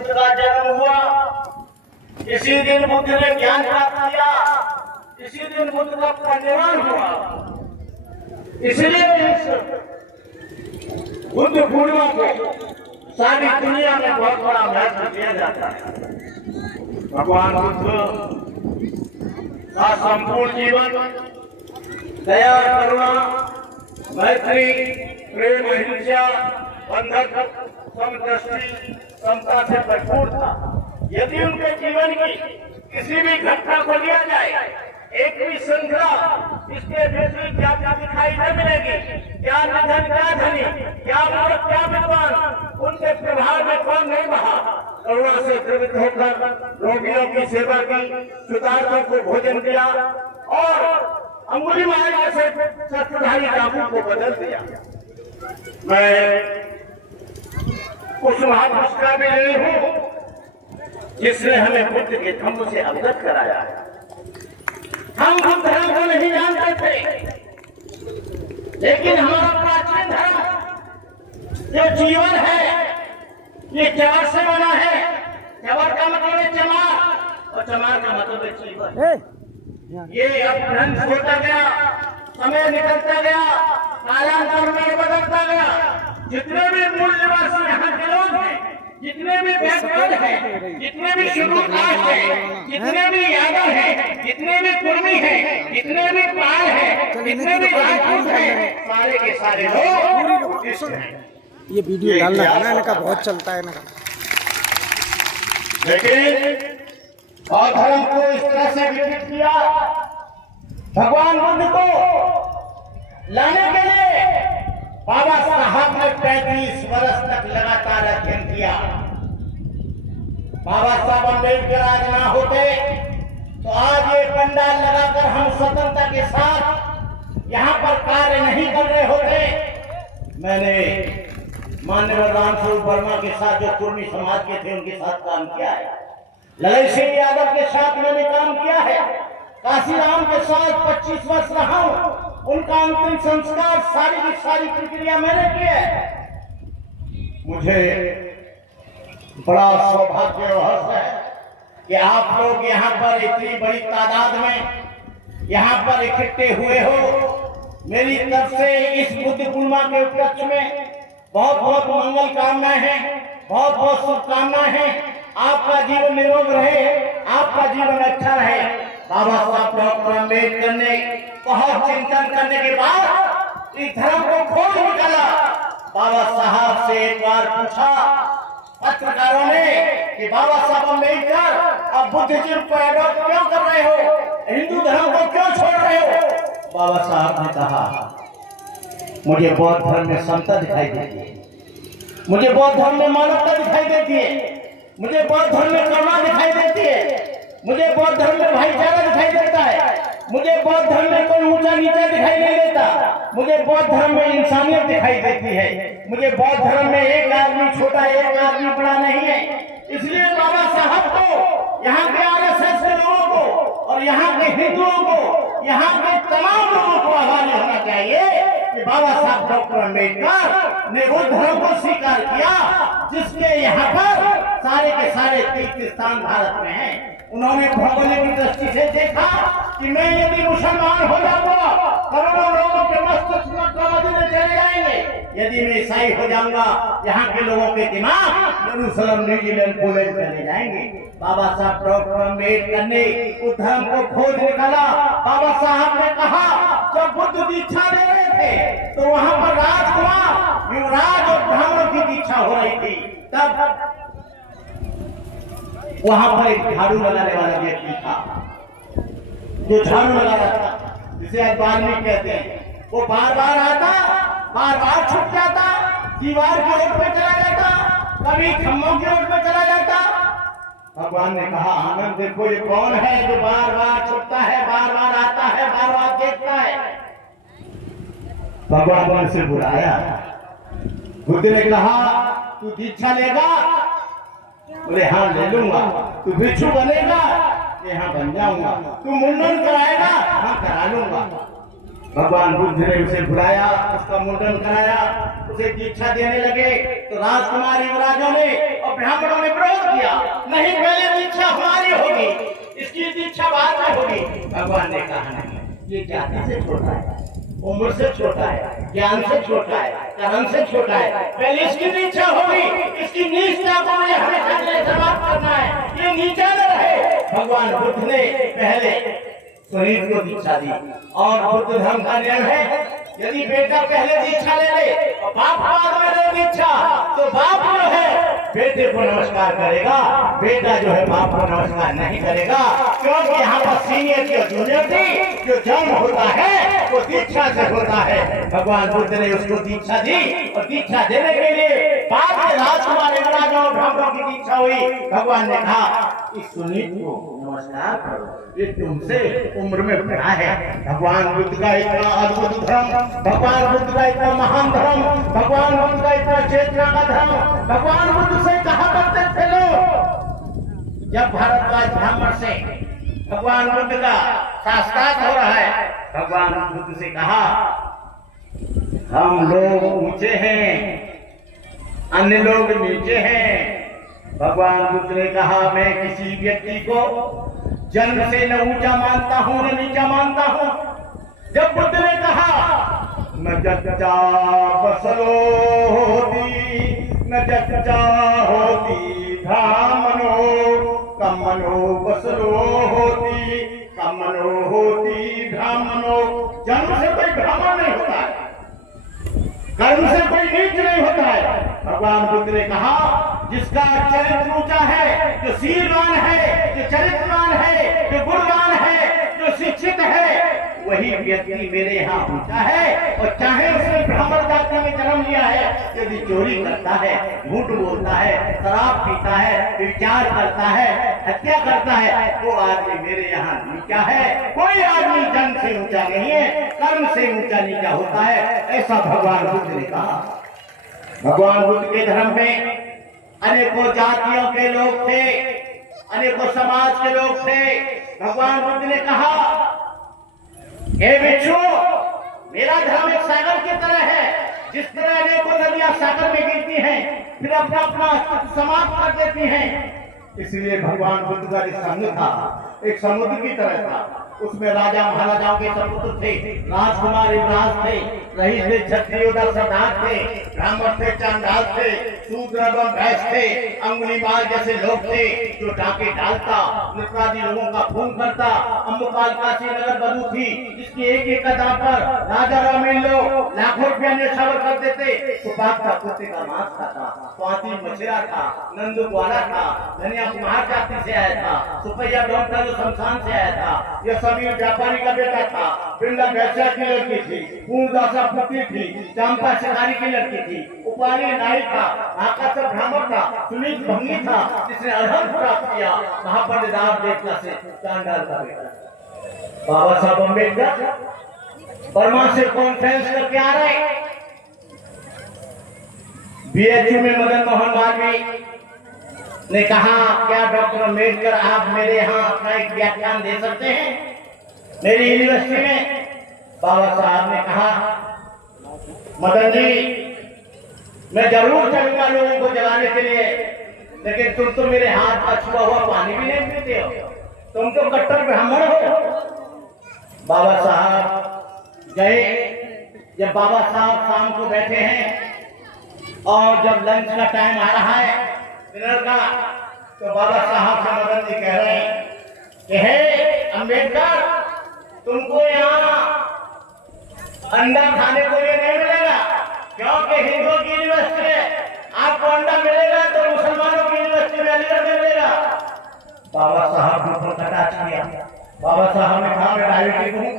बुद्ध का जन्म हुआ, इसी दिन बुद्ध ने ज्ञान प्राप्त किया, इसी दिन बुद्ध का परिनिर्वाण हुआ। इसलिए इस बुद्ध पूर्णिमा को सारी दुनिया में बहुत बड़ा महत्व दिया जाता है। भगवान बुद्ध का संपूर्ण जीवन दया, करुणा, मैत्री, प्रेम, अहिंसा, बंधक, समदृष्टि, समता से भरपूर था। यदि उनके जीवन की किसी भी घटना को लिया जाए, एक भी श्रृंखला इसके विपरीत क्या क्या दिखाई न मिलेगी। क्या निधन, क्या धनी, क्या मूर्ख, क्या विद्वान, उनके प्रभाव में कौन नहीं बहा। करुणा से द्रवित होकर रोगियों की सेवा की, क्षुधार्तों को भोजन दिया और अंगुलीमाल जैसे शस्त्रधारी डाकू को बदल दिया। मैं उस महापुरुष का भी ऋणी हूँ जिसने हमें बुद्ध के धम्म से अवगत कराया है। हम धर्म को नहीं जानते थे, लेकिन हमारा प्राचीन धर्म जो जीवन है ये चमार से बना है। चमार का मतलब है चमार और चमार का मतलब है जीवन। ये अब रंग होता गया, समय निकलता गया, कालांतर में बदलता गया। जितने भी मूल निवासी यहाँ के लोग हैं, जितने भी बैकवर्ड हैं, जितने भी शुरुआत हैं, जितने भी यादव हैं, जितने भी कुर्मी हैं, जितने भी पाल हैं, जितने भी राजपूत हैं, सारे के सारे लोग बुद्धिस्ट हैं। ये वीडियो डालना है ना, इनका बहुत चलता है इनका। लेकिन और धर्म को इस तरह से विकसित किया, भगवान बुद्ध को लाने के लिए बाबा साहब ने 35 वर्ष तक लगातार अध्ययन किया। बाबा साहब अम्बेडकर आज ना होते तो आज ये पंडाल लगाकर हम स्वतंत्रता के साथ यहाँ पर कार्य नहीं कर रहे होते। मैंने माननीय राम स्वरूप वर्मा के साथ, जो कुर्मी समाज के थे, उनके साथ काम किया है। ललित सिंह यादव के साथ मैंने काम किया है। काशीराम के साथ 25 वर्ष रहा हूँ। उनका अंतिम संस्कार सारी की सारी प्रक्रिया मैंने की है। मुझे बड़ा सौभाग्य और हर्ष है कि आप लोग यहाँ पर इतनी बड़ी तादाद में यहाँ पर इकट्ठे हुए हो। मेरी तरफ से इस बुद्ध पूर्णिमा के उपलक्ष्य में बहुत बहुत मंगल कामनाएं हैं, बहुत बहुत शुभकामनाएं हैं। आपका जीवन निरोग रहे, आपका जीवन अच्छा रहे। बाबा साहब डॉक्टर अम्बेडकर ने बहुत चिंतन करने के बाद इस धर्म को खोज निकाला। बाबा साहब से एक बार पूछा पत्रकारों ने कि बाबा साहब अम्बेडकर अब बुद्धिज्म को अडॉप्ट क्यों कर रहे हो, हिंदू धर्म को क्यों छोड़ रहे हो। बाबा साहब ने कहा, मुझे बौद्ध धर्म में समता दिखाई देती है, मुझे बौद्ध धर्म में मानवता दिखाई देती है, मुझे बौद्ध धर्म में करुणा दिखाई देती है, मुझे बौद्ध धर्म में भाईचारा दिखाई देता है, मुझे बौद्ध धर्म में कोई ऊंचा नीचा दिखाई नहीं देता, मुझे बौद्ध धर्म में इंसानियत दिखाई देती है, मुझे बौद्ध धर्म में एक आदमी छोटा, एक आदमी बड़ा नहीं है। इसलिए बाबा साहब को, यहाँ के आरएसएस के लोगों को और यहाँ के हिंदुओं को, यहाँ के तमाम लोगों को आह्वान होना चाहिए कि बाबा साहब डॉक्टर अम्बेडकर ने वो धर्म को स्वीकार किया जिसके यहाँ पर सारे के सारे तीर्थ स्थान भारत में हैं। उन्होंने भौगोलिक दृष्टि से देखा कि मैं यदि मुसलमान हो जाऊंगा, करोड़ों लोगों के मस्तिष्क में चले जाएंगे। यदि मैं ईसाई हो जाऊंगा, यहाँ के लोगों के दिमाग यरूशलेम, न्यूजीलैंड, पोलैंड चले जाएंगे। बाबा साहब डॉक्टर अम्बेडकर ने उस धर्म को खोज निकाला। बाबा साहब ने कहा, जब बुद्ध दीक्षा दे रहे थे तो वहाँ पर राजकुमार, युवराज और ब्राह्मणों की दीक्षा हो रही थी। तब वहां पर एक झाड़ू लगाने वाला व्यक्ति था, जो झाड़ू लगा रहा था, जिसे अखबार कहते हैं। वो बार बार आता, बार बार छुप जाता, दीवार की ओर पे चला जाता, कभी खम्भों की ओर पे चला जाता। भगवान ने कहा, आनंद देखो ये कौन है जो बार बार छुपता है, बार बार आता है, बार बार देखता है। भगवान ने उसे बुलाया। बुद्ध ने कहा, तू दीक्षा लेगा? बोले हाँ ले लूंगा। तू भिक्षु बनेगा? हाँ बन जाऊंगा। तू मुंडन कराएगा? हाँ करा लूंगा। भगवान बुद्ध ने उसे बुलाया, उसका मुंडन कराया, उसे दीक्षा देने लगे। तो राजकुमार युवराजों ने और ब्राह्मणों ने विरोध किया। नहीं, पहले दीक्षा हमारी होगी, इसकी दीक्षा बाद में होगी। भगवान ने कहा नहीं, ये जाति से छोटा है, उम्र से छोटा है, ज्ञान से छोटा है, कर्म से छोटा है, पहले इसकी दीक्षा होगी। इसकी नीचता को मुझे हमेशा के लिए समाप्त करना है, ये नीचा न रहे। भगवान बुद्ध ने पहले सुनीत को दीक्षा दी, और बुद्ध धर्म का नियम है, यदि बेटा पहले दीक्षा ले ले और बाप बाद में ले दीक्षा, तो बाप जो है बेटे को नमस्कार करेगा, बेटा जो है बाप को नमस्कार नहीं करेगा। क्योंकि यहाँ पर सीनियर और जूनियर थी, जो जन्म होता है वो दीक्षा से होता है। भगवान बुद्ध ने उसको दीक्षा दी, और दीक्षा देने के लिए बाद में राजकुमार राजाओं ब्राह्मणों की दीक्षा हुई। भगवान ने कहा इस सुनीत को नमस्कार करो, ये तुमसे उम्र में बड़ा है। भगवान बुद्ध का इतना अद्भुत धर्म, भगवान बुद्ध का इतना महान धर्म, भगवान बुद्ध का इतना चेतना का धर्म। भगवान बुद्ध से कहा करते थे लोग, जब भारतवाज ब्राह्मण से भगवान बुद्ध का साक्षात हो रहा है, भगवान बुद्ध से कहा हम लोग ऊंचे हैं, अन्य लोग नीचे हैं। भगवान बुद्ध ने कहा मैं किसी व्यक्ति को जन्म से न ऊंचा मानता हूं न नीचा मानता हूं। जब बुद्ध ने कहा न जच्चा बसलो होती, न जच्चा होती धामनो, कमनो बसलो होती, कमनो होती ब्राह्मणो। जन्म से कोई ब्राह्मण नहीं होता है, कर्म से कोई नीच नहीं होता है। भगवान बुद्ध ने कहा जिसका चरित्र ऊंचा है, जो शीलवान है, जो चरित्रवान है, जो गुणवान है, जो शिक्षित है, वही व्यक्ति मेरे यहाँ ऊंचा है। और चाहे उसने ब्राह्मण जाति में जन्म लिया है, यदि चोरी करता है, झूठ बोलता है, शराब पीता है, विचार करता है, हत्या करता है, वो आदमी मेरे यहाँ नीचा है। कोई आदमी जन्म से ऊंचा नहीं है, कर्म से ऊंचा नीचा होता है, ऐसा भगवान बुद्ध ने कहा। भगवान बुद्ध के धर्म में अनेकों जातियों के लोग थे, अनेकों समाज के लोग थे। भगवान बुद्ध ने कहा हे भिक्षु, मेरा धर्म एक सागर की तरह है, जिस तरह अनेकों नदियां सागर में गिरती हैं, फिर अपना अपना समाप्त कर देती हैं। इसलिए भगवान बुद्ध का जो संघ था एक समुद्र की तरह था, उसमें राजा महाराजाओं के सपुत्र थे, राजकुमार युवराज थे, रईस थे, क्षत्रिय सरदार थे, ब्राह्मण थे, चांडाल थे, शूद्र एवं वैश्य थे, अंगुलीमाल जैसे लोग थे जो डाके डालता, नित्रादि लोगों का खून करता। अम्बकाल काशी नगर बधू थी, जिसकी एक एक कदम पर राजा रामीन लोग लाखों रुपया न्यौछावर कर देते। सुपाक था, कुत्ते का मांस खाता, स्वाति मछिरा था, नंदू ग्वाला था, धनिया कुम्हार जाति से आया था, सुपैया डॉक्टर जो शमशान से आया था, यह समीर व्यापारी का बेटा था, वृंदा वैश्या की लड़की थी, पूर्णदासा पुत्री थी, चंपा शिकारी की लड़की थी, उपाली नाई था, आकाश ब्राह्मण था, सुनीत भंगी था, जिसने अर्हत प्राप्त किया, महापंडित देवता से चांडाल का बेटा। बाबा साहब अम्बेडकर बर्मा से कॉन्फ्रेंस करके आ रहे, बीएचयू में मदन मोहन मालवीय ने कहा क्या डॉक्टर अम्बेडकर आप मेरे यहाँ अपना एक व्याख्यान दे सकते हैं मेरी यूनिवर्सिटी में। बाबा साहब ने कहा मदन जी मैं जरूर चलूंगा लोगों को जगाने के लिए, लेकिन तुम तो मेरे हाथ का छुआ हुआ पानी भी नहीं पीते हो, तुम तो कट्टर ब्राह्मण हो। बाबा साहब गए। जब बाबा साहब शाम को बैठे हैं और जब लंच का टाइम आ रहा है डिनर का, तो बाबा साहब से मदन जी कह रहे हैं कि हे अम्बेडकर, तुमको यहाँ अंडा खाने को लिए नहीं मिलेगा, क्योंकि हिंदुओं की यूनिवर्सिटी है, आपको अंडा मिलेगा तो मुसलमानों की यूनिवर्सिटी में अलीगढ़ में मिलेगा। बाबा साहब ने तो कटाक्ष किया। बाबा साहब ने कहा मैं डायबिटिक हूँ,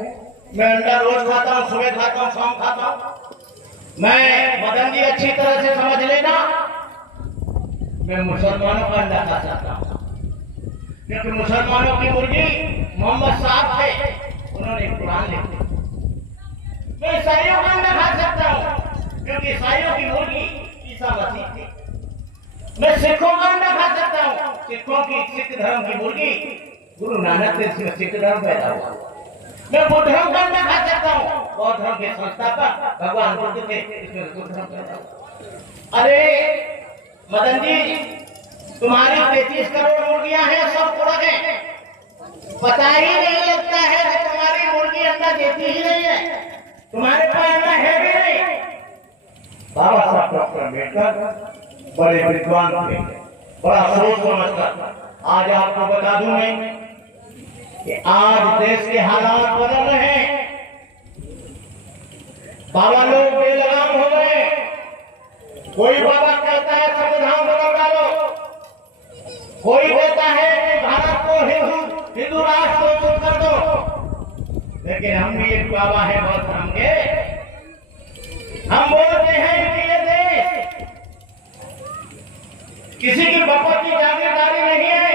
मैं अंडा रोज खाता हूँ, सुबह खाता हूँ, शाम खाता हूँ। मैं मदन जी अच्छी तरह से समझ लेना, मैं मुसलमानों का अंडा खा सकता हूँ, क्योंकि मुसलमानों की मुर्गी मोहम्मद साहब थे, उन्होंने कुरान लिखा। मैं ईसाइयों का अंडा खा सकता हूँ, क्योंकि ईसाइयों की मुर्गी ईसा मसीह थी। मैं सिखों का अंडा खा सकता हूँ, सिखों की सिख धर्म की मुर्गी गुरु नानक से इसमें सिख धर्म पैदा हुआ। मैं बुद्ध धर्म का अंडा खा सकता हूँ, बौद्ध धर्म के संस्थापक भगवान बुद्ध थे, इसमें बुद्ध धर्म पैदा हुआ। अरे मदन जी तुम्हारी 33 करोड़ मुर्गियां हैं, सब उड़ गए। पता ही नहीं लगता है कि तुम्हारी मुर्गी अंडा देती ही नहीं है, तुम्हारे पास अंडा है भी नहीं। बाबा साहब डॉक्टर अम्बेडकर बड़े विद्वान थे, बड़ा सोच समझकर। आज आपको बता दूं मैं कि आज देश के हालात बदल रहे हैं। बाबा लोग बेलगाम हो गए। कोई बाबा कहता है संविधान बदल डालो, कोई कहता है कि भारत को हिंदू राष्ट्र घोषित कर दो। लेकिन हम भी एक बाबा है बहुत समझे, हम बोलते हैं कि ये देश किसी की बपत की जागीरदारी नहीं है।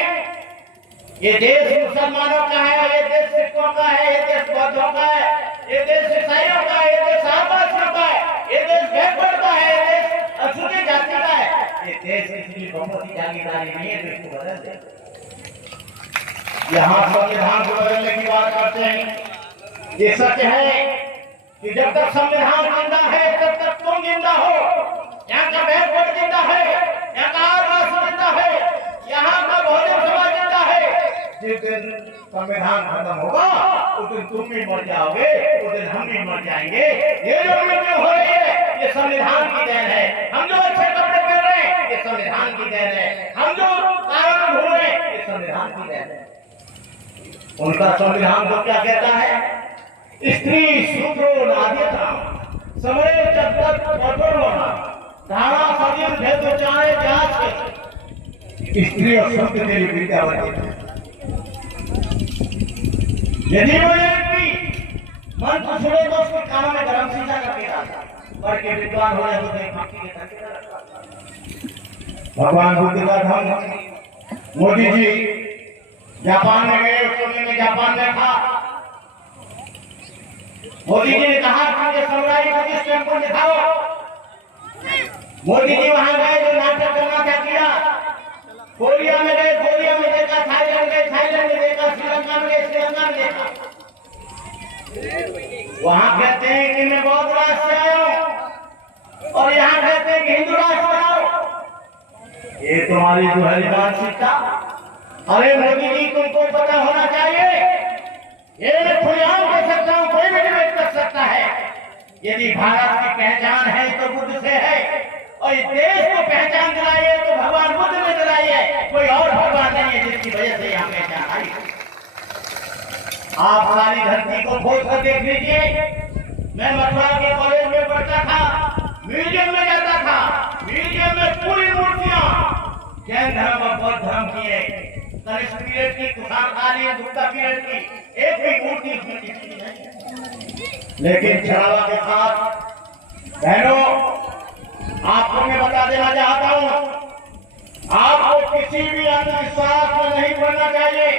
ये देश मुसलमानों का है, ये देश सिखों का है, ये देश बौद्धों का है, ये देश ईसाइयों का है, ये देश आदिवासियों का है, ये देश बैकवर्ड का है, ये देश अछूती जाति का है। ये देश किसी की बपत की जागीरदारी नहीं है, देश को बदल दे। यहाँ संविधान को बदलने की बात करते हैं। ये सच है कि जब तक संविधान जिंदा है तब तक तुम जिंदा हो। यहाँ का बैकवर्ड जिंदा है, यहाँ का आदिवासी जिंदा है, यहाँ का बहुजन समाज जिंदा है। जिस दिन संविधान खत्म होगा उस दिन तुम भी मर जाओगे, उस दिन हम भी मर जाएंगे। ये जो मृत्यु हो रही है ये संविधान की देन है। हम जो अच्छे कपड़े पहन रहे हैं ये संविधान की देन है। हम जो कारण ढूंढ रहे हैं ये संविधान की देन है। उनका संविधान तो क्या कहता है? स्त्री शूद्रो नाद्यता समरे जगत कठोरवना धारा सदिन भेद चाहे जांच स्त्री और शब्द तेरी विद्यावती। यदि वो व्यक्ति मन को छुड़े तो उसके कानों में गरम शीशा का पीता पढ़ के विद्वान हो जाए तो एक भक्ति के तरीके रखता। भगवान बुद्ध का धर्म। मोदी जी जापान में गए, में जापान में था। मोदी जी ने कहा कि मुझे समुराई का जिस टेम्पल दिखाओ। मोदी जी वहां गए, जो नाटक करना था किया। कोरिया में गए, कोरिया में देखा। थाईलैंड गए, थाईलैंड में देखा। श्रीलंका में गए, श्रीलंका में देखा। वहां कहते हैं कि मैं बौद्ध राष्ट्र से आया हूं और यहाँ कहते हैं कि हिंदू राष्ट्र बनाओ। ये तुम्हारी जो है मानसिकता। अरे मोदी जी तुमको पता होना चाहिए, ये मैं खुलेआम कह सकता हूँ, कोई भी डिबेट कर सकता है। यदि भारत की पहचान है तो बुद्ध से है, और इस देश को पहचान दिलाई है तो भगवान बुद्ध ने दिलाई है। कोई और भगवान नहीं है जिसकी वजह से यहाँ पहचान आई। आप सारी धरती को खोज कर देख लीजिए। मैं मथुरा के कॉलेज में पढ़ता था, म्यूजियम में जाता था। म्यूजियम में पूरी मूर्तियां जैन धर्म और बौद्ध धर्म की है। कनिष्क पीरियड की, कुषाण कालीन, गुप्ता पीरियड की एक भी मूर्ति इसमें किसी की नहीं है। लेकिन छड़ावा के साथ बहनों, आपको मैं बता देना चाहता हूं, आपको किसी भी अंधविश्वास में नहीं पड़ना चाहिए।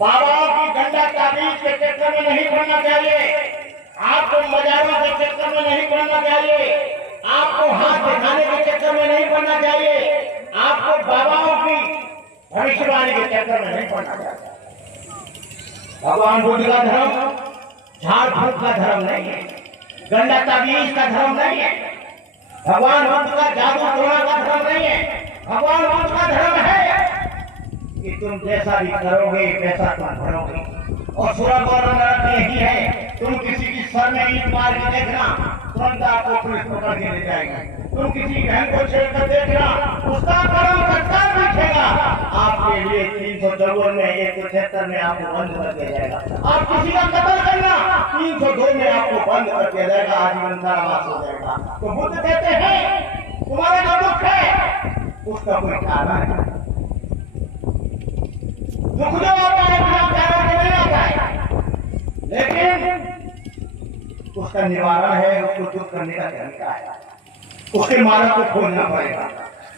बाबाओं की गंडा ताबीज के चक्कर में नहीं पड़ना चाहिए। आपको मजारों के चक्कर में नहीं पड़ना चाहिए। आपको हाथ दिखाने के चक्कर में नहीं पड़ना चाहिए। आपको बाबाओं की भविष्यवाणी के चक्कर में नहीं पड़ना चाहिए। भगवान बुद्ध का धर्म झाड़ फूक का धर्म नहीं है, गंडा ताबीज का धर्म नहीं है। भगवान बुद्ध का जादू टोना का धर्म नहीं है। भगवान बुद्ध का धर्म है कि तुम जैसा भी करोगे वैसा तुम भरोगे। और स्वर्ग और नरक यही है। तुम किसी की सर में ईंट मार के देखना, तुरंत आपको पुलिस पकड़ के ले जाएगी। तुम किसी बहन को छेड़कर देखना, उसका कर्म सत्कार दिखेगा। आपके लिए 354 में 173 में आपको बंद कर दिया जाएगा। आप किसी का कत्ल करना, 302 में आपको बंद कर दिया जाएगा, आजीवन कारावास हो जाएगा। तो बुद्ध कहते हैं तुम्हारा जो दुख है उसका कोई कारण है। दुख जो आता है बिना कारण के नहीं आता है, लेकिन उसका निवारण है, उसको दूर करने का तरीका है। उसके मार्ग को खोजना पड़ेगा।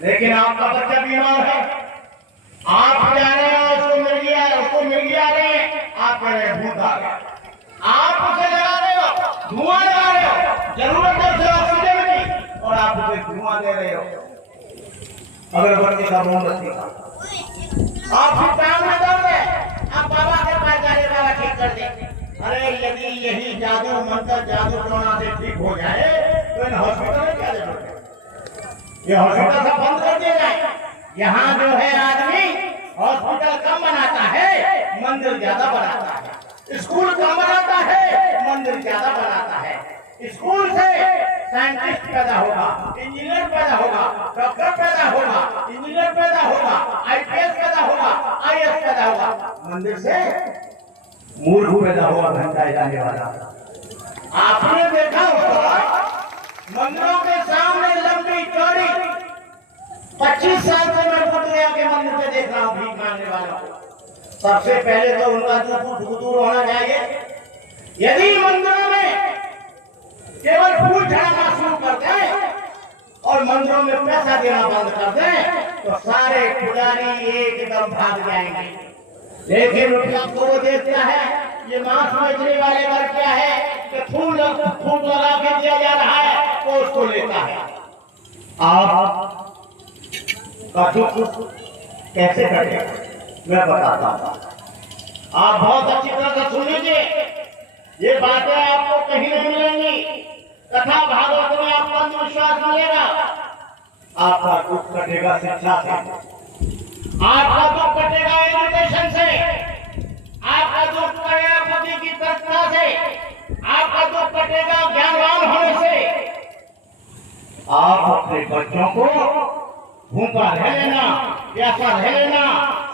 लेकिन आपका बच्चा बीमार है, आप जा रहे हैं, उसको मिल गया, उसको मिल गया रहे, आप कह रहे भूत आ गया। आप उसे लगा रहे हो, धुआं लगा रहे हो, जरूरत है उसे ऑक्सीजन की, और आप उसे धुआं दे रहे हो। अगरबत्ती का, मोमबत्ती का, आप फिर काम में दौड़ रहे, आप बाबा के पास जा रहे, बाबा ठीक कर दे। अरे यदि यही जादू मंत्र जादू टोना से ठीक हो जाए तो इन हॉस्पिटल में क्या जरूरत है? ये हॉस्पिटल सब बंद कर दिए जाए। यहाँ जो है आदमी हॉस्पिटल कम बनाता है, मंदिर ज्यादा बनाता है। स्कूल कम बनाता है, मंदिर ज्यादा बनाता है। स्कूल से साइंटिस्ट पैदा होगा, इंजीनियर पैदा होगा, डॉक्टर पैदा होगा, इंजीनियर पैदा होगा, आईपीएस पैदा होगा, आईएएस पैदा होगा। मंदिर से मूर्ख पैदा होगा, घंटाए जाने वाला। आपने देखा होगा मंदिरों के सामने लंबी चौड़ी 25 साल से मैं बुद्ध गया के मंदिर पे देख रहा हूँ भीख मांगने वालों को। सबसे पहले तो उनका दूर होना चाहिए। यदि मंदिरों में केवल फूल चढ़ाना शुरू कर दें और मंदिरों में पैसा देना बंद कर दें तो सारे पुजारी एकदम भाग जाएंगे। लेकिन आपको वो देखता है ये मांस बेचने वाले का क्या है कि फूल लगा के दिया जा रहा है तो उसको लेता है। आप कैसे करेगा मैं बताता हूँ। आप बहुत अच्छी तरह से सुन लीजिए, ये बातें आपको कहीं नहीं मिलेंगी। कथा भागवत में आपको अंधविश्वास मिलेगा। आपका दुख कटेगा शिक्षा से, आपका दुख कटेगा एजुकेशन से, आपका दुख कटेगा बुद्धि की तत्ता से, आपका दुख कटेगा ज्ञानवान होने से। आप अपने बच्चों को भूखा रह लेना, प्यासा रह लेना,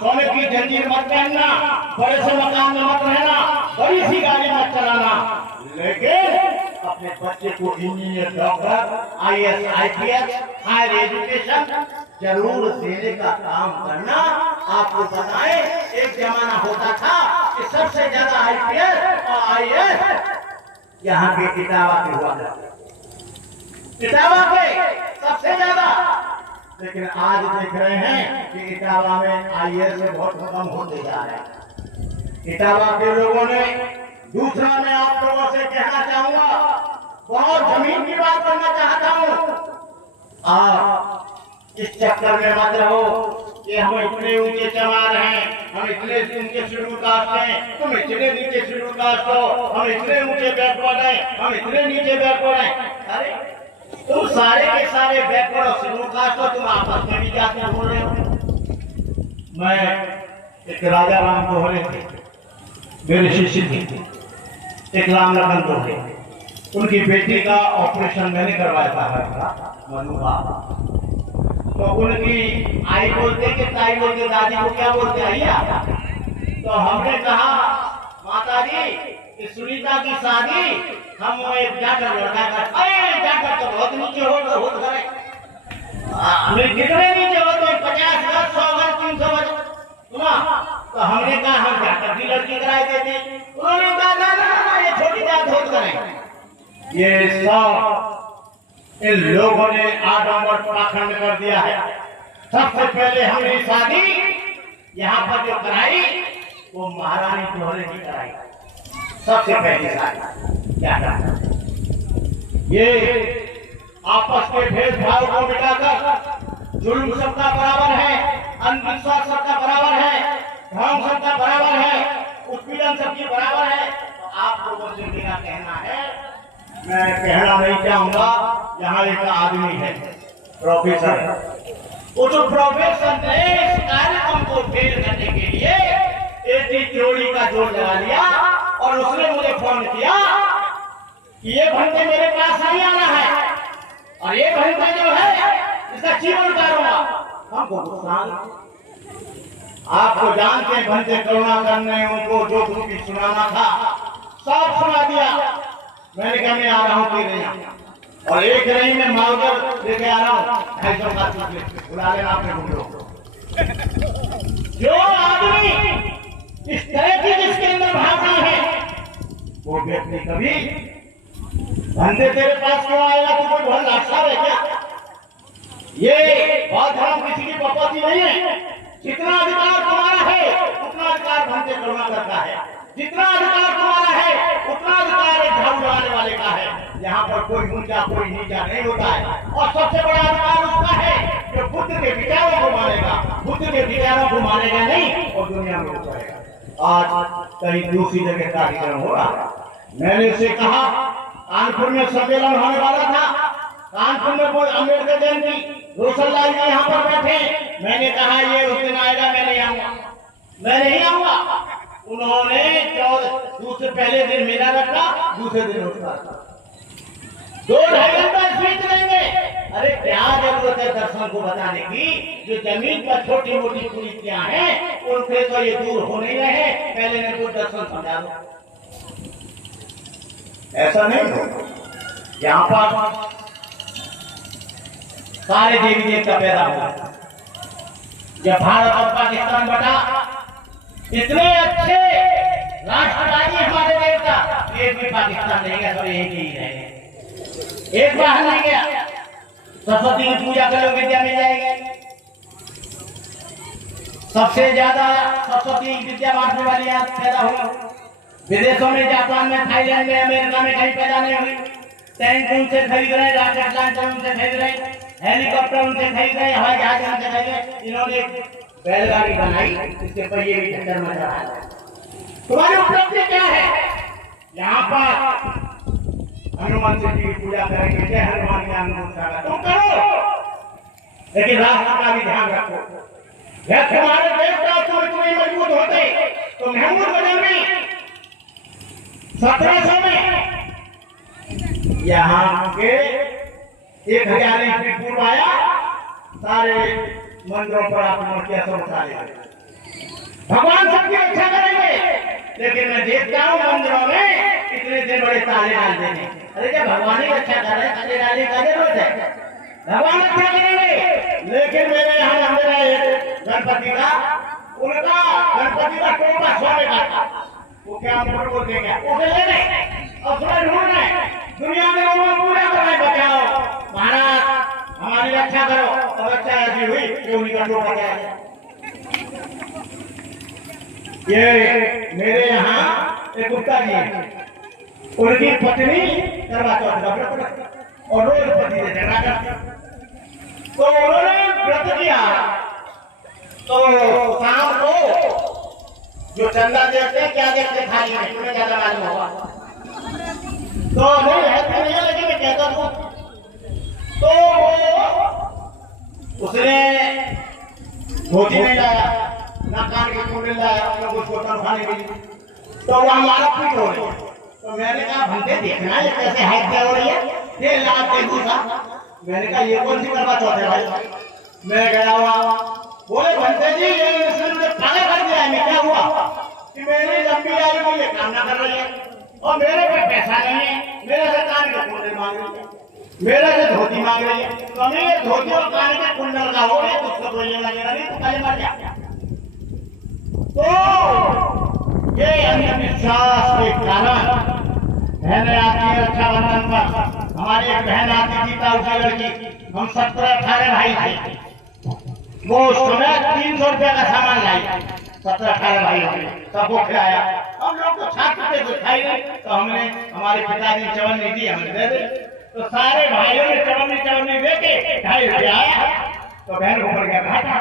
सोने की जंजीर मत पहनना, बड़े से मकान में मत रहना, बड़ी सी गाड़ी मत चलाना, लेकिन अपने बच्चे को engineer, doctor, IAS, IPS, higher education जरूर देने का काम करना। आपको बताएं एक जमाना होता था कि सबसे ज्यादा आईपीएस और आईएएस यहाँ के इटावा के हुआ करते, इटावा के सबसे ज्यादा। लेकिन आज देख रहे हैं कि इटावा में आईएएस से बहुत कम होते जा रहे हैं। इटावा के लोगों ने दूसरा मैं आप लोगों से कहना चाहूंगा, बहुत जमीन की बात करना चाहता हूं। आप इस चक्कर में मत रहो कि हम इतने ऊंचे चमार हैं, हम इतने ऊंचे शेड्यूल कास्ट हैं, तुम इतने नीचे शेड्यूल कास्ट हो, हम इतने ऊंचे बैकवर्ड हैं, हम इतने नीचे बैकवर्ड हैं। अरे तुम सारे के सारे बैकवर्ड और शेड्यूल कास्ट हो, तुम आपस में भी जाते बोल रहे हो। मैं एक राजा राम दोहरे थे, मेरे शिष्य थे, एक राम लखन दोहरे, उनकी बेटी का ऑपरेशन मैंने करवाया था मनु का। तो उनकी आई बोलते कि ताई बोलते, दादी को क्या बोलते भैया। तो हमने कहा माता जी कि सुनीता की शादी हम एक जाकर लड़का कर, अरे जाकर तो बहुत नीचे हो तो बहुत करे, हमें कितने नीचे हो तो 50 गज 100 गज 300 गज सुना। तो हमने कहा हम जाकर भी लड़की कराए देते। उन्होंने कहा ना ये छोटी जात हो करें। ये सब इन लोगों ने आडंबर पाखंड कर दिया है। सबसे पहले हमने शादी यहाँ पर जो कराई वो महारानी दोहरे की कराई, सबसे पहले शादी। क्या कहा ये आपस के भेदभाव को मिटाकर जुल्म सबका बराबर है, अंधविश्वास सबका बराबर है, धर्म सबका बराबर है, उत्पीड़न सबकी बराबर है। तो आप लोगों से मेरा कहना है, मैं कहना नहीं चाहूंगा, यहाँ एक आदमी है प्रोफेसर, उस प्रोफेसर ने इस कार्यक्रम को फेल करने के लिए एक चोरी का जोड़ लगा लिया और उसने मुझे फोन किया कि ये घंटे मेरे पास नहीं आना है और ये घंटा जो है इसका जीवन कारूंगा। हमको आपको जानते हैं घंटे करुणा करने उनको जो कुछ सुनाना था सब सुना दिया। मैंने कहा मैं आ रहा हूँ कि नहीं, और एक नहीं मैं मालगर लेके आ रहा हूँ, 250 का चीज बुला लेना अपने गुंडों को। जो आदमी इस तरह की जिसके अंदर भावना है वो व्यक्ति कभी घंटे तेरे पास क्यों आएगा, तू कोई बहुत लाशा है क्या? ये बहुत धर्म किसी की पपौती नहीं है। जितना अधिकार तुम्हारा है उतना अधिकार घंटे करुणा करता है, जितना अधिकार तुम्हारा है उतना अधिकार एक झाड़ू लगाने वाले का है। यहाँ पर कोई ऊंचा कोई नीचा नहीं होता है। और सबसे बड़ा अधिकार उसका है जो बुद्ध के विचारों को मानेगा, बुद्ध के विचारों को मानेगा नहीं और दुनिया में उतरेगा। आज कहीं दूसरी जगह कार्यक्रम हो रहा, मैंने उसे कहा कानपुर में सम्मेलन होने वाला था, कानपुर में बोल अम्बेडकर जयंती, रोशनलाल जी यहाँ पर बैठे। मैंने कहा ये उस दिन आएगा, मैं नहीं आऊंगा, मैं नहीं आऊंगा। उन्होंने दूसरे पहले दिन मेला रखा, दूसरे दिन उसका 2-2.5 घंटा स्पीच देंगे। अरे क्या जरूरत है दर्शन को बताने की? जो जमीन पर छोटी मोटी कुरीतियां हैं उनसे तो ये दूर हो नहीं रहे। पहले ने कुछ दर्शन समझा दो। ऐसा नहीं हो। यहाँ पर सारे देवी देवता पैदा हुआ। जब भारत और पाकिस्तान बटा, इतने अच्छे राष्ट्रवादी हमारे देवता, एक भी पाकिस्तान नहीं गया, तो एक ही रहेंगे, एक बाहर नहीं गया। सरस्वती की पूजा करो, विद्या मिल जाएगी। सबसे ज्यादा सरस्वती विद्या बांटने वाली आज पैदा हुई। विदेशों में, जापान में, थाईलैंड में, अमेरिका में कहीं पैदा नहीं हुई। टैंक उनसे खरीद रहे, रॉकेट लॉन्चर उनसे खरीद रहे, हेलीकॉप्टर उनसे खरीद रहे, हवाई जहाज उनसे खरीद रहे। इन्होंने बैलगाड़ी बनाई, इसके पहिए भी टक्कर में रहा है। तुम्हारी उपलब्धि क्या है? यहाँ पर हनुमान जी की पूजा करेंगे, जय हनुमान ज्ञान गुण तुम करो, लेकिन राष्ट्र का भी ध्यान रखो। यह तुम्हारे देवता तुम्हें मजबूत होते तो महमूद बदलवी 1700 में यहाँ के 1000 ईस्वी पूर्व आया, सारे मंदिरों पर आक्रमण किया, सब उठा लिया। भगवान सबकी रक्षा करेंगे, लेकिन मैं देखता हूँ मंदिरों में इतने दिन बड़े ताले डाल देने। अरे जब भगवान ही रक्षा कर रहे, ताले डालने का जरूरत है? भगवान रक्षा करेंगे। लेकिन मेरे यहाँ मंदिर है गणपति का, उनका गणपति का टोपा सोने का था। वो क्या हमको बोल देंगे, उसे ले गए और सुबह ढूंढ रहे, दुनिया में लोगों को पूजा कर रहे, बचाओ महाराज हमारी रक्षा करो। और रक्षा ऐसी हुई कि उन्हीं का टोपा गया। ये मेरे यहाँ एक गुप्ता जी है, उनकी पत्नी करवा चौथ का व्रत रखती और रोज पति से झगड़ा करती। तो उन्होंने व्रत किया, तो शाम को जो चंदा देखते हैं, क्या देखते खाली में, तुम्हें ज्यादा मालूम होगा। तो नहीं है, लेकिन मैं कहता हूँ, तो उसने धोती नहीं लाया, ना कान की कुंडल लाया, ना कुछ छोटा खाने के लिए। तो वो हमारा पीठ हो रही है। तो मैंने कहा भंते देखना ये कैसे हत्या हो रही है, ये लाभ देखू था। मैंने कहा ये कौन सी करवा चौथ है भाई? मैं गया हुआ, बोले भंते जी ये इसने मुझे पागल कर दिया है। मैं क्या हुआ कि मेरी लंबी आयु में ये कामना कर रही है और मेरे पे पैसा नहीं है, मेरे से कान का कुंडल मांग रही है, मेरे से धोती मांग रही है। तो मैं ये धोती और कान के कुंडल का हो गया, उसको बोलने लगेगा नहीं तो पहले मर जा। तो ये अंधविश्वास के कारण बहनें आती है रक्षाबंधन पर। हमारी एक बहन आती थी, ताऊ की लड़की, हम 17-18 भाई थे। वो उस समय 300 रुपया का सामान लाई, 17-18 भाई सबको खिलाया। हम लोग तो छात्र थे, तो खाई नहीं, तो हमने हमारे पिताजी ने चवन्नी दी, हमने दे दे। तो सारे भाइयों ने चवन्नी दे के 2.5 रुपया आया, तो बहन को पड़ गया घाटा।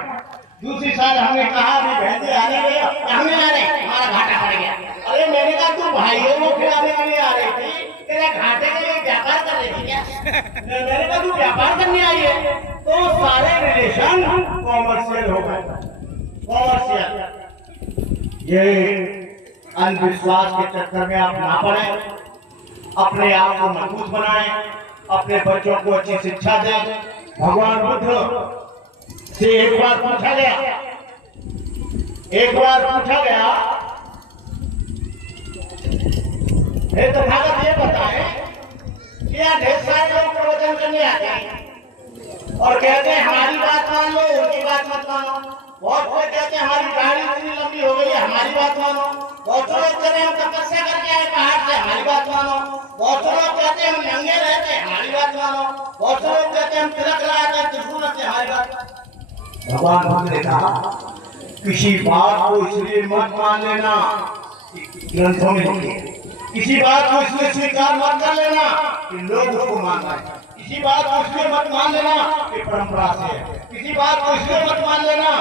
दूसरी साल हमने कहा बहन जी आने गए, हमने आ रहे, हमारा घाटा पड़ गया। अरे मैंने कहा तू भाइयों को खिलाने के लिए आ रही थी, तेरे घाटे के लिए व्यापार कर रही थी क्या? मैंने कहा तू व्यापार करने आई है। तो सारे रिलेशन कॉमर्शियल हो गए, कॉमर्शियल। ये अंधविश्वास के चक्कर में आप ना पड़े, अपने आप को मजबूत बनाएं, अपने बच्चों को अच्छी शिक्षा दें। भगवान बुद्ध से एक बार पूछा गया, हे तथागत ये बताएं कि यहाँ ढेर सारे लोग प्रवचन करने आते हैं और कहते हैं हमारी बात मान लो, उनकी बात मत मानो। बहुत लोग कहते हैं हमारी गाड़ी इतनी लंबी हो गई है, हमारी बात मानो। बहुत लोग कहते हैं हम तपस्या करके आए पहाड़ से, हमारी बात मानो। बहुत लोग कहते हैं हम नंगे रहते हैं, हमारी बात मानो। बहुत लोग कहते हैं हम तिलक लगाते हैं, त्रिशूल रखते हैं, हमारी बात। भगवान बुद्ध ने कहा किसी बात को इसलिए मत मान लेना, ग्रंथों में लिखी है, किसी बात को इसलिए स्वीकार मत कर लेना कि लोग उसको मान रहे हैं, किसी बात को इसलिए मत मान लेना कि परंपरा से है, किसी बात को इसलिए मत मान लेना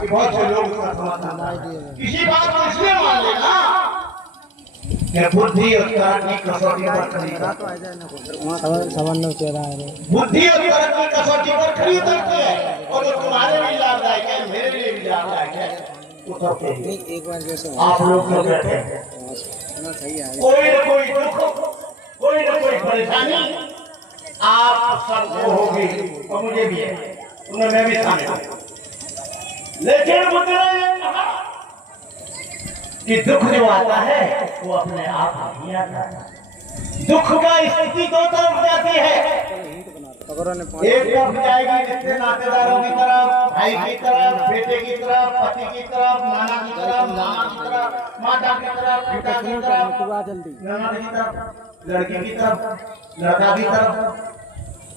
कि बहुत से लोग उसका समर्थन करते हैं, किसी बात को इसलिए मान लेना कि बुद्धि और तर्क की कसौटी पर खड़ी तो आ जाए ना वहाँ समझ कह रहा है बुद्धि और तर्क की कसौटी पर खड़ी उतरती है, और जो तुम्हारे लिए लाभदायक है, मेरे लिए भी लाभदायक है, उतरते हैं। नहीं एक बार जैसे आप लोग तो कहते हैं सही है कोई न कोई दुख, कोई न कोई परेशानी आप सबको होगी, और मुझे भी है, उनमें मैं भी शामिल हूं। लेकिन बुद्ध ने कहा कि दुख जो आता है वो अपने आप नहीं आता। दुख का स्थिति दो तरफ जाती है, एक तरफ जाएगी रिश्ते नातेदारों की तरफ, भाई की तरफ, बेटे की तरफ, पति की तरफ, नाना की तरफ, मामा की तरफ, माता की तरफ, पिता की तरफ, ननद की तरफ, लड़की की तरफ, लड़का की तरफ।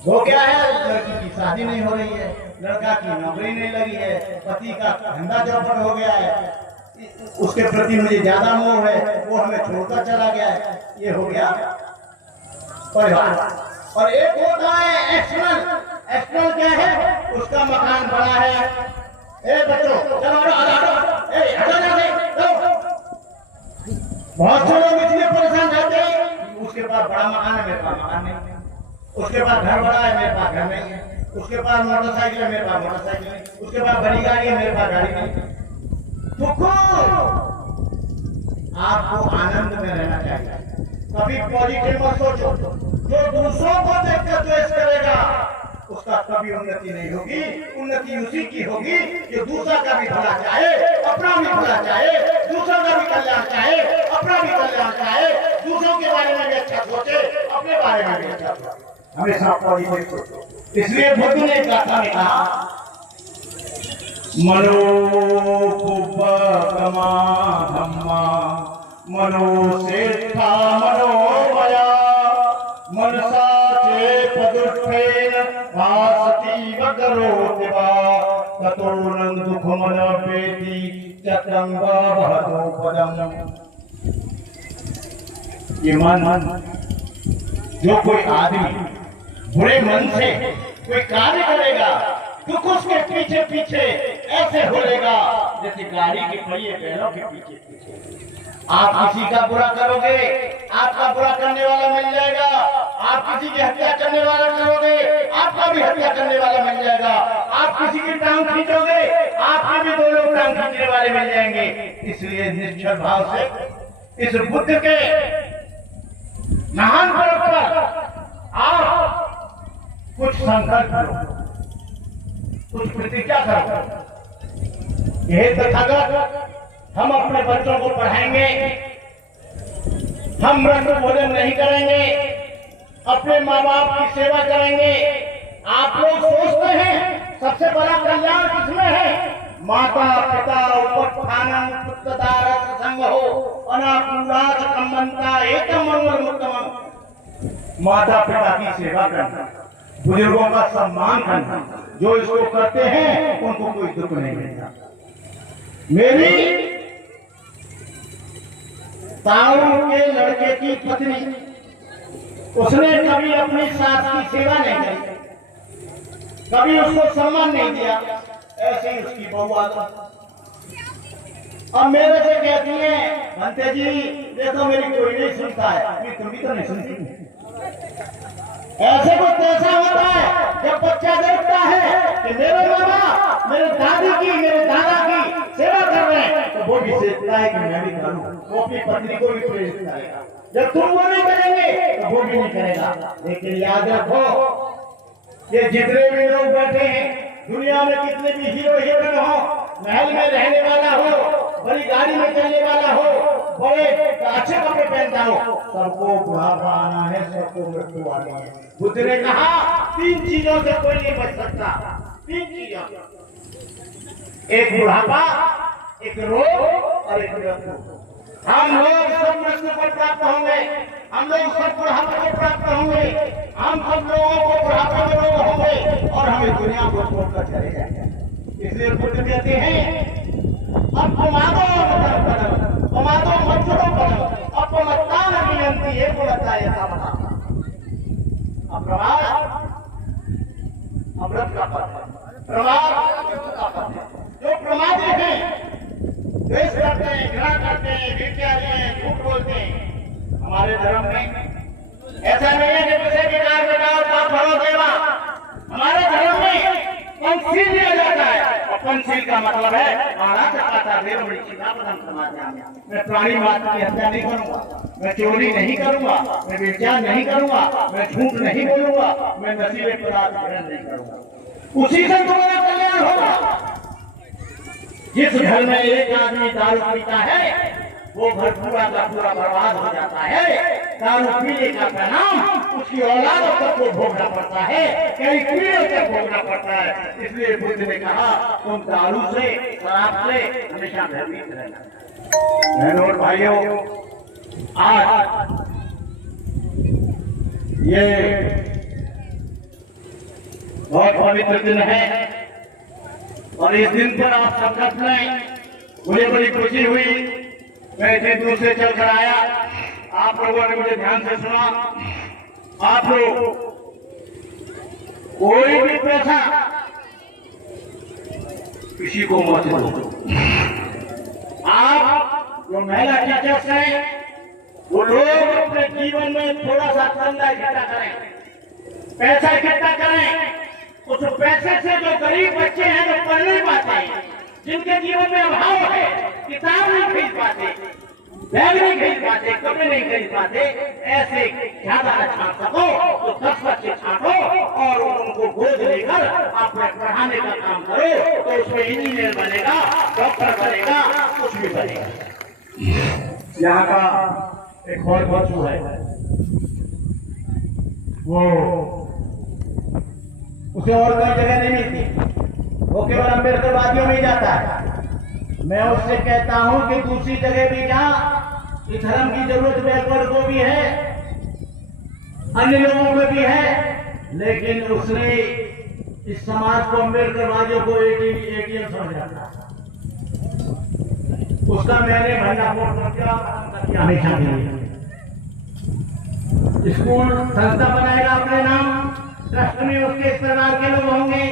वो क्या है, लड़की की शादी नहीं हो रही है, लड़का की नौकरी नहीं लगी है, पति का धंधा चौपट हो गया है, उसके प्रति मुझे ज्यादा मोह है, वो हमें छोड़कर चला गया है, ये हो गया परिवार। और एक होता है एक्सटर्नल। एक्सटर्नल क्या है, उसका मकान बड़ा है, ए बच्चों चलो हटो, ए हटो जाके चलो। बहुत से लोग इसलिए परेशान रहते हैं, उसके पास बड़ा मकान है, मेरे पास मकान नहीं है, उसके पास घर बड़ा है, मेरे पास घर नहीं है, उसके पास मोटरसाइकिल है, मेरे पास मोटरसाइकिल नहीं, उसके पास बड़ी गाड़ी है, मेरे पास गाड़ी नहीं है। दुखो आपको आनंद में रहना चाहिए, कभी पॉजिटिव मत सोचो। जो दूसरों को देखकर द्वेष करेगा उसका कभी उन्नति नहीं होगी। उन्नति उसी की होगी जो दूसरा का भी भला चाहे, अपना भी भला चाहे, दूसरों का भी कल्याण चाहे, अपना भी कल्याण चाहे, दूसरों के बारे में भी अच्छा सोचे, अपने बारे में भी अच्छा सोचे, हमेशा पॉजिटिव सोचो। इसलिए बुद्ध ने कहा मनोपुब्बकमा धम्मा मनोसेष्ठा मनोमया मनसा चेपदुष्टेन भासति वकरोति वा ततो न दुःखमनपेति चक्रं वा वहतो पदम्। ये मन, जो कोई आदमी बुरे मन से कोई कार्य करेगा, दुख उसके पीछे पीछे ऐसे होएगा जैसे गाड़ी के पहिए बैलों के पीछे पीछे। आप किसी का बुरा करोगे, आपका बुरा करने वाला मिल जाएगा। आप किसी की हत्या करने वाला करोगे, आपका भी हत्या करने वाला मिल जाएगा। आप किसी की टांग खींचोगे, आपके भी दो लोग टांग खींचने वाले मिल जाएंगे। इसलिए निश्चल भाव से इस बुद्ध के महान पर्व पर आप कुछ संकल्प करो, कुछ प्रतिज्ञा करो। यह तथागत हम अपने बच्चों को पढ़ाएंगे, हम मृत भोजन नहीं करेंगे, अपने माँ बाप की सेवा करेंगे। आप लोग सोचते हैं सबसे बड़ा कल्याण किसमें है? माता पिता उपस्थानम पुत्रदारक संग हो अनापूरात संबंधा एकम मंगल उत्तम। माता पिता की सेवा करना, बुजुर्गों का सम्मान करना, जो इसको करते हैं उनको कोई दुख नहीं मिलता। मेरी ताऊ के लड़के की पत्नी, उसने कभी अपनी सास की सेवा नहीं करी, कभी उसको सम्मान नहीं दिया, ऐसे ही उसकी बहू आ गई। अब मेरे से कहती है भंते जी देखो मेरी कोई नहीं सुनता है, तुम भी तो नहीं सुनती। ऐसे को कैसा होता है जब बच्चा देखता है कि मेरे मामा मेरे दादी की मेरे दादा की सेवा कर रहे हैं, तो वो भी सोचता है कि मैं भी करूं, वो अपनी पत्नी को भी प्रेरित करेगा। जब तुम वो नहीं करेंगे तो वो भी नहीं करेगा। लेकिन याद रखो, ये जितने भी लोग बैठे हैं दुनिया में, कितने भी हीरो हीरोइन हो, महल में रहने वाला हो, बड़ी गाड़ी में चलने वाला हो, बड़े अच्छे कपड़े पहनता हो, सबको बुढ़ापा आना है, सबको मृत्यु आनी है। बुद्ध ने कहा 3 चीजों से कोई नहीं बच सकता। 3 चीजों, एक बुढ़ापा, एक रोग और एक मृत्यु। हम लोग सब मृत्यु को प्राप्त होंगे, हम लोग सब बुढ़ापे को प्राप्त होंगे, हम सब लोगों को बुढ़ापे में रोग होंगे और हमें दुनिया को छोड़कर चले जाएंगे। इसलिए बुद्ध कहते हैं अब कमादो मच्छरों करो अपमत्तान अभियंती है बोलता है ऐसा। प्रमाद अमृत का पद है, प्रमाद अमृत का पद है। जो प्रमादी हैं, द्वेष करते हैं, घृणा करते हैं, विद्यार्थी हैं, झूठ बोलते हैं, हमारे धर्म में ऐसा नहीं है कि किसी की कार बेटा और बाप भरो देवा। हमारे धर्म में पंचशील दिया जाता है, और पंचशील का मतलब है महाराज मैं प्राणी मात्र की हत्या नहीं करूंगा, मैं चोरी नहीं करूंगा, मैं व्यभिचार नहीं करूंगा, मैं झूठ नहीं बोलूंगा, मैं नशीले पदार्थ ग्रहण नहीं करूंगा। उसी से तुम्हारा कल्याण होगा। जिस घर में एक आदमी दारू पीता है वो घर पूरा का पूरा बर्बाद हो जाता है। दारू पीने का परिणाम उसकी औलाद तक को भोगना पड़ता है, कई पीढ़ियों तक भोगना पड़ता है। इसलिए बुद्ध ने कहा तुम दारू से शराब से हमेशा भयभीत रहना। बहनों और भाइयों, आज ये बहुत पवित्र दिन है और इस दिन पर आप संकल्प लें। मुझे बड़ी खुशी हुई, मैं इतने दूर से चल कर आया, आप लोगों ने मुझे ध्यान से सुना। आप लोग कोई भी पैसा किसी को मत दो। आप जो महिला टीचर्स हैं वो लोग अपने जीवन में थोड़ा सा चंदा इकट्ठा करें, पैसा इकट्ठा करें। उस पैसे से जो गरीब बच्चे हैं जो पढ़ नहीं पाते, जिनके जीवन में अभाव है, किताब नहीं खरीद पाते, बैग नहीं खरीद पाते, कपड़े नहीं खरीद पाते, ऐसे ज्यादा छाट सको तो 10 बच्चे छाटो और उनको गोद लेकर आप पढ़ाने का काम करो, तो उसमें इंजीनियर बनेगा, डॉक्टर बनेगा, कुछ भी बनेगा। यहाँ का एक और बच्चू है, वो उसे और कोई जगह नहीं मिलती, वो केवल अम्बेडकरवादियों में ही जाता है। मैं उससे कहता हूं कि दूसरी जगह भी जा, इस धर्म की जरूरत बैकवर्ड को भी है, अन्य लोगों को भी है, लेकिन उसने इस समाज को अम्बेडकरवादियों को एटीएम समझ रखा। उसका मैंने भंडाफोड़ करके हमेशा के लिए स्कूल संस्था बनाएगा अपने नाम, ट्रस्ट में उसके इस परिवार के लोग होंगे,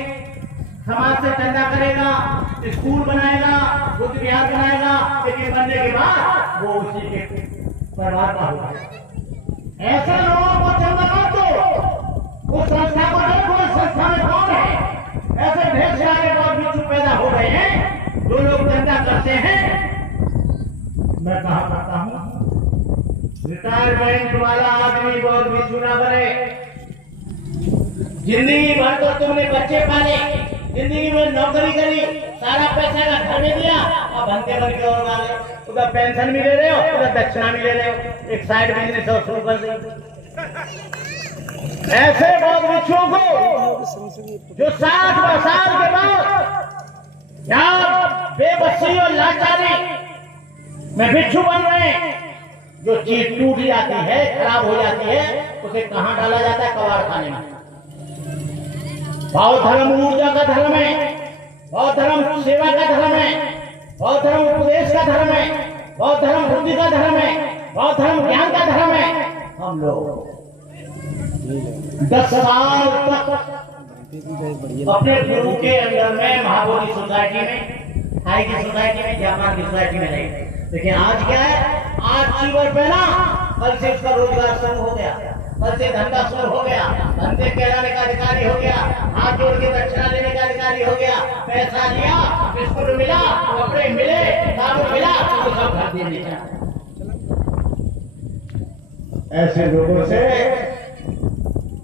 समाज से चंदा करेगा, स्कूल बनाएगा, बुद्ध विहार बनाएगा, लेकिन बनने के बाद वो उसी के परिवार का होगा। ऐसे लोगों को चंदा मत दो, उस संस्था को देखो, इस संस्था में कौन है। ऐसे ढेर सारे बहुत बिच्छू पैदा हो गए हैं जो लोग चंदा करते हैं। मैं कहा करता हूँ रिटायरमेंट वाला आदमी बहुत बिच्छू ना बने। जिंदगी भर तो तुमने बच्चे पाले, जिंदगी में नौकरी करी, सारा पैसा का घर में दिया, अब भंते बन के और डाले, उधर पेंशन भी ले रहे हो, उधर दक्षिणा भी ले रहे हो, एक साइड बिजनेस और शुरू कर दे। ऐसे बहुत बिच्छुओं को जो 60 साल के बाद यहाँ बेबसी और लाचारी में बिच्छू बन रहे हैं, जो चीज टूट जाती है, खराब हो जाती है, उसे कहाँ डाला जाता है? कबाड़ खाने में। बौद्ध धर्म ऊर्जा का धर्म है, बौद्ध धर्म सेवा का धर्म है, बौद्ध धर्म उपदेश का धर्म है, बौद्ध धर्म बुद्धि का धर्म है, बौद्ध धर्म ज्ञान का धर्म है। हम लोग 10 साल तक अपने गुरु के अंदर में महाबोधि सोसाइटी में, थाई की सोसाइटी में, जापान की सोसाइटी में रहे, लेकिन आज क्या है? आज चीवर पहना, कल से उसका रोजगार शुरू हो गया, कल से धंधा शुरू हो गया, धंधे कहलाने का अधिकारी हो गया, हाथ जोड़ के दक्षिणा लेने का अधिकारी हो गया, पैसा लिया, बिस्कुट मिला, कपड़े मिले, दारू मिला, तो सब घर दे दिया। ऐसे लोगों से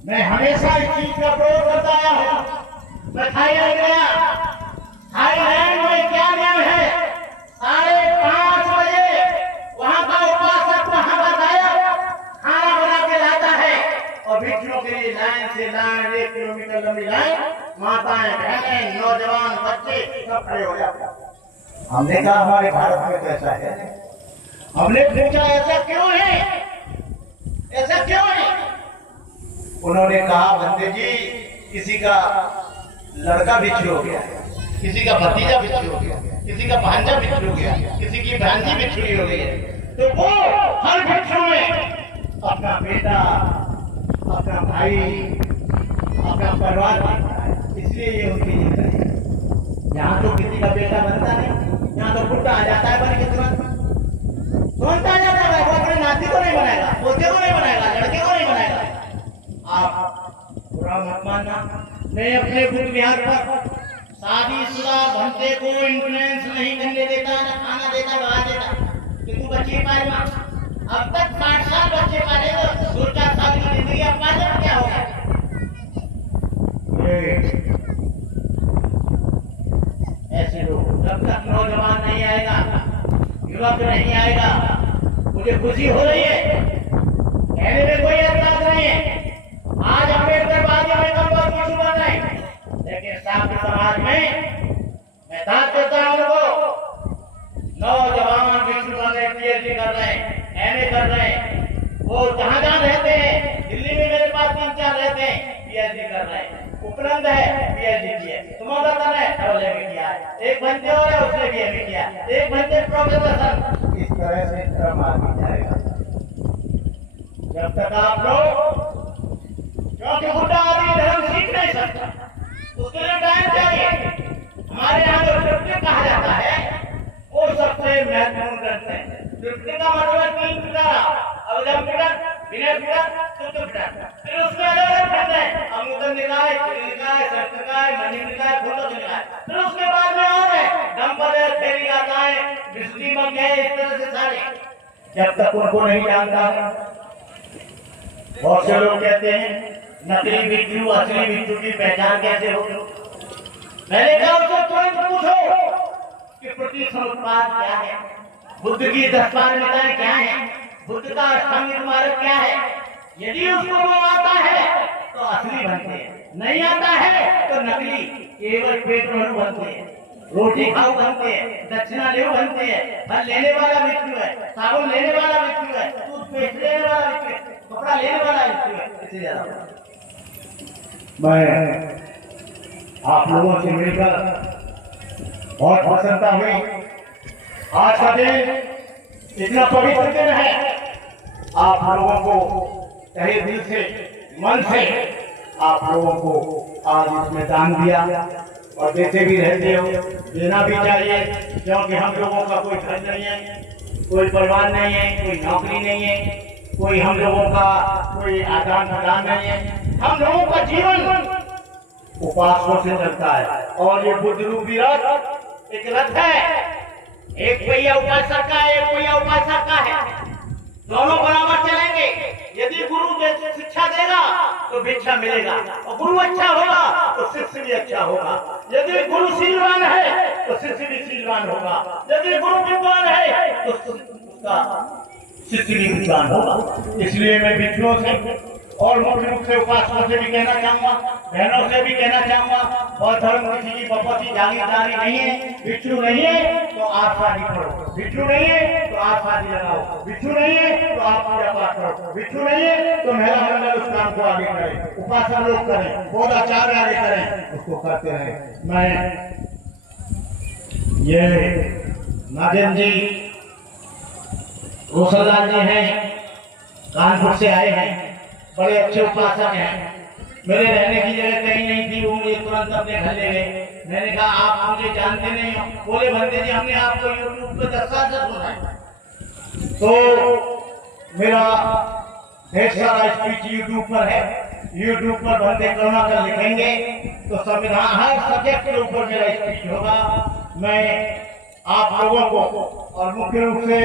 मैं हमेशा इस चीज का प्रयोग करता आया हूँ। मैं थाईलैंड गया, थाईलैंड में क्या नियम है? 5:30 बजे वहां का उपासक वहां का गायक खाना बना के लाता है, और भिक्षुओं के लिए लाइन से लाइन, 1 किलोमीटर लंबी लाइन, माताएं, बहनें, नौजवान, बच्चे सब खड़े हो जाते हैं। हमने कहा हमारे भारत में कैसा है? हमने पूछा ऐसा क्यों है, ऐसा क्यों है? उन्होंने कहा बंदे जी, किसी का लड़का भिक्षु हो गया, किसी का भतीजा भिक्षु हो गया, किसी का भांजा भिक्षु हो गया, किसी की भांजी भिक्षु हो गई है, तो वो हर भिक्षु में अपना बेटा, अपना भाई, अपना परिवार बनता है। इसलिए ये उनकी जिंदगी है। यहाँ तो किसी का बेटा बनता नहीं, यहाँ तो बुढ़ा आ जाता है बन के तुरंत आ जाता है, वो अपने नाती को नहीं बनाएगा, वो मैं अपने बुद्ध विहार पर शादीशुदा भंते को इन्फ्लुएंस नहीं करने देता, न खाना देता, दवा देता कि तू बच्चे पाल मां। अब तक 60 साल बच्चे पाले तो 2-4 साल की जिंदगी अब पाले तो क्या होगा? ऐसे लोग जब तक नौजवान नहीं आएगा, युवक नहीं आएगा, मुझे खुशी हो रही है, कहने में कोई एतराज नहीं है। आज अम्बेडकरवादियों में कम बहुत कुछ बन रहे हैं, लेकिन साथ समाज में मैं दाद देता हूं उनको, नौजवान भिक्षु बन रहे, पीएचडी कर रहे हैं, एमए कर रहे हैं, वो जहां जहां रहते हैं, दिल्ली में मेरे पास 3-4 रहते हैं, पीएचडी कर रहे हैं। उपलब्ध है पीएचडी किया, तुम्हारा है डबल किया, एक बंदे और है उसने भी एमए किया, एक बंदे प्रोफेसर। इस तरह से क्रम आगे जाएगा जब तक आप लोग, क्योंकि बुढ़ा आदमी धर्म सीख नहीं सकता, उसके लिए टाइम चाहिए। हमारे यहाँ जो तृप्ति कहा जाता है वो सबसे महत्वपूर्ण ग्रंथ है। तृप्ति का मतलब 3 प्रकार, अवधम पिटक, विनय पिटक, सुत्त पिटक। फिर उसमें अलग-अलग खंड है, अमूतन निकाय, निकाय, सप्तकाय, मणि निकाय, फूलों निकाय। फिर उसके बाद में और है दंपति, फेरी गाताएं, विष्णु मंग है, इस तरह से सारे। जब तक उनको नहीं जानता, बहुत से लोग कहते हैं नकली भिक्षु असली भिक्षु की पहचान कैसे हो? मैंने कहा उसको तुरंत पूछो कि प्रति समुत्पाद क्या है, बुद्ध की 10 पारमिताएं क्या है, बुद्ध का अष्टांगिक मार्ग क्या है। यदि उसको वो आता है तो असली बनते हैं, नहीं आता है तो नकली, केवल पेट भरू बनते हैं, रोटी खाओ बनते हैं, दक्षिणा ले बनते हैं, फल लेने वाला भिक्षु है, साबुन लेने वाला भिक्षु है, टूथपेस्ट लेने वाला भिक्षु है, कपड़ा लेने वाला भिक्षु है। इससे ज्यादा मैं आप लोगों से मिलकर बहुत प्रसन्नता हुई। आज का दिन इतना पवित्र दिन है, आप लोगों को तहे दिल से, मन से आप लोगों को आज इसमें दान दिया और देते भी रहते हो, देना भी चाहिए, क्योंकि हम लोगों का कोई घर नहीं है, कोई परिवार नहीं है, कोई नौकरी नहीं है, कोई हम लोगों का कोई आदान प्रदान नहीं है। हम लोगों का जीवन उपासना से चलता है और ये बुद्ध रूपी रथ एक रथ है, एक पहिया उपासक का है, एक पहिया उपासक का है, दोनों बराबर चलेंगे। यदि गुरु जैसे शिक्षा देगा तो भिक्षा मिलेगा, और गुरु अच्छा होगा तो शिष्य भी अच्छा होगा। यदि गुरु शीलवान है तो शिष्य भी शीलवान होगा, यदि गुरु विद्वान है तो उसका शिष्य भी विद्वान होगा। इसलिए मैं भिक्षुओं से और मुख्य रूप से उपासकों से भी कहना चाहूंगा, बहनों से भी कहना चाहूंगा, और धर्म किसी की बपौती जागीरदारी नहीं है। भिक्षु नहीं है तो आप शादी करो, भिक्षु नहीं है तो आप शादी लगाओ, भिक्षु नहीं है तो आप पूजा पाठ करो, भिक्षु नहीं है तो महिला मंडल उस काम को आगे करें, उपासना लोग करें, बोधाचार्य आगे करें, उसको करते रहे। मैं ये नादेन जी, रोसललाल जी हैं, कानपुर से आए हैं, बड़े अच्छे उपासक हैं। मेरे रहने की जगह कहीं नहीं थी, वो मुझे तुरंत अपने घर ले गए। मैंने कहा आप मुझे जानते नहीं हो? बोले भंते जी हमने आपको यूट्यूब पे 10 साल से सुना है। तो मेरा ढेर सारा स्पीच यूट्यूब पर है, यूट्यूब पर भंते करुणाकर लिखेंगे तो संविधान हर सब्जेक्ट के ऊपर मेरा स्पीच होगा। मैं आप लोगों को और मुख्य रूप से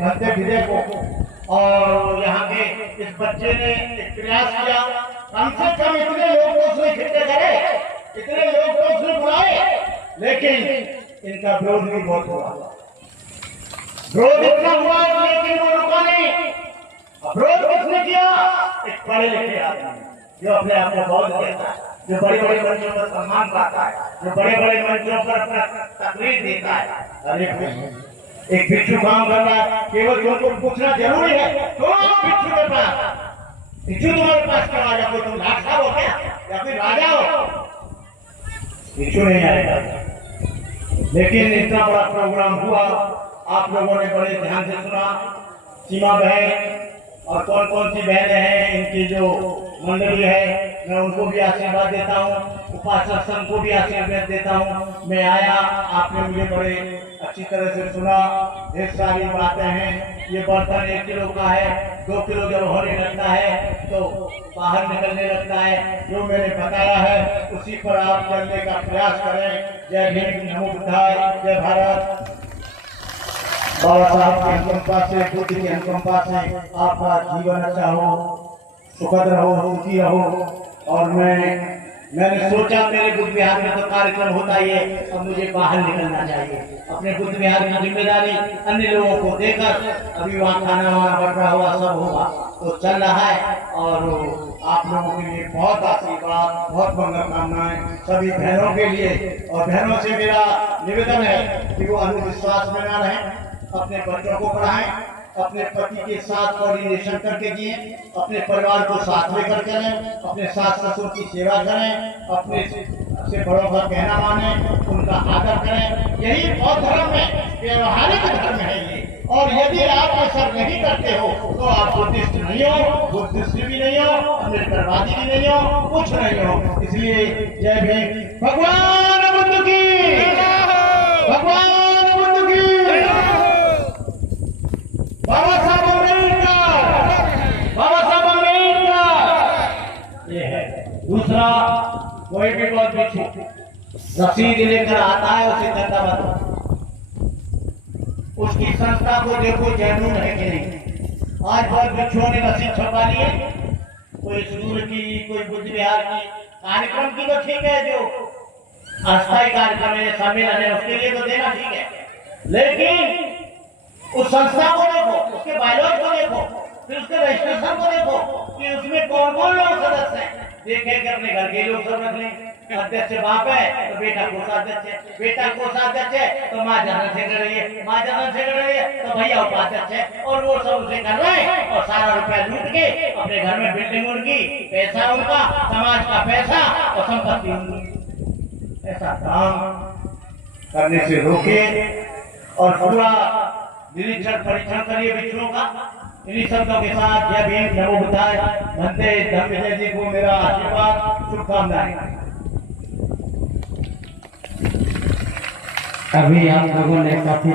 भंते विजय को और यहाँ के इस बच्चे ने एक प्रयास किया, कम से कम इतने लोग तो उसने इकट्ठे करे, इतने लोग तो उसने बुलाए, लेकिन इनका विरोध भी बहुत हुआ। विरोध इतना हुआ लेकिन वो रुका नहीं। विरोध किसने किया? एक पढ़े लिखे आदमी जो अपने आप को बहुत कहता है, जो बड़े बड़े मंचों पर सम्मान पाता है, जो बड़े बड़े मंचों पर अपना तकरीर देता है। अरे एक भिक्षु काम कर रहा है, केवल तुमको पूछना जरूरी है, तो भिक्षु के पास, भिक्षु तुम्हारे पास क्यों आ जाओ? तुम लाखा हो क्या या फिर राजा हो? भिक्षु नहीं आएगा। लेकिन इतना बड़ा प्रोग्राम हुआ, आप लोगों ने बड़े ध्यान से सुना। सीमा बहन और कौन कौन सी बहनें हैं, इनकी जो मंडली है, मैं उनको भी आशीर्वाद देता हूँ, उपासक संघ को भी आशीर्वाद देता हूँ। मैं आया, आपने मुझे बड़े अच्छी तरह से सुना, ढेर सारी बातें हैं। ये बर्तन 1 किलो का है, 2 किलो जब होने लगता है तो बाहर निकलने लगता है। जो मैंने बताया है उसी पर आप चलने का प्रयास करें। जय भीम, नमो बुद्धाय, जय भारत। बाबा साहब की अनुकंपा से, बुद्ध की अनुकंपा से आपका जीवन अच्छा हो, सुखद रहो, सुखी रहो। और मैंने सोचा मेरे बुद्ध विहार में तो कार्यक्रम होता ही है, अब मुझे बाहर निकलना चाहिए। अपने बुद्ध विहार की जिम्मेदारी अन्य लोगों को देकर, अभी वहाँ खाना वाना बढ़ रहा हुआ, सब होगा तो चल रहा है। और आप लोगों के लिए बहुत आशीर्वाद, बहुत मनोकामनाएं सभी बहनों के लिए। और बहनों से मेरा निवेदन है कि वो अंधविश्वास में ना रहें, अपने बच्चों को पढ़ाएं, अपने पति के साथ कोऑर्डिनेशन करके जिए, अपने परिवार को साथ लेकर चलें, अपने सास ससुर की सेवा करें, अपने से बड़ों का कहना माने, उनका आदर करें। यही बौद्ध धर्म में व्यवहारिक धर्म है ये। और यदि आप ये सब नहीं करते हो तो आप बुद्धिस्ट नहीं हो, बुद्धिस्ट भी नहीं हो, अम्बेडकरवादी भी नहीं हो, कुछ नहीं हो। इसलिए जय भीम। भगवान बुद्ध की, भगवान बुद्ध की, बाबा साहब अम्बेडकर, बाबा साहब अम्बेडकर। ये है। दूसरा, कोई भी बहुत भिक्षु रसीद लेकर आता है, उसे धन्यवाद। उसकी संस्था को देखो जैनून है कि नहीं। आज बहुत भिक्षुओं ने रसीद छपा ली है, कोई स्कूल की, कोई बुद्ध विहार की, कार्यक्रम की तो ठीक है, जो अस्थायी कार्यक्रम है, सम्मेलन है, उसके लिए तो देना ठीक है। लेकिन उस संस्था को देखो, उसके बायलॉज को देखो, फिर उसके रजिस्ट्रेशन को देखो कि उसमें कौन कौन लोग सदस्य हैं। देखें कि अपने घर के लोग सब रख लें। अध्यक्ष बाप है तो बेटा कोषाध्यक्ष है, बेटा कोषाध्यक्ष है तो माँ जनरल सेक्रेटरी है, माँ जनरल सेक्रेटरी है तो भैया उपाध्यक्ष है। और वो सब उसे कर रहे हैं और सारा रुपया लूट के अपने घर में बिल्डिंग उनकी, पैसा उनका, समाज का पैसा और संपत्ति उनकी। ऐसा काम करने से रोकिए और पूरा निरीक्षण परीक्षण करिए भिक्षुओं का। इन्हीं शब्दों के साथ जय भीम, नमो बुद्धाय। धनते धम्मविजय जी को मेरा आशीर्वाद, शुभकामनाएं। अभी आप लोगों ने काफी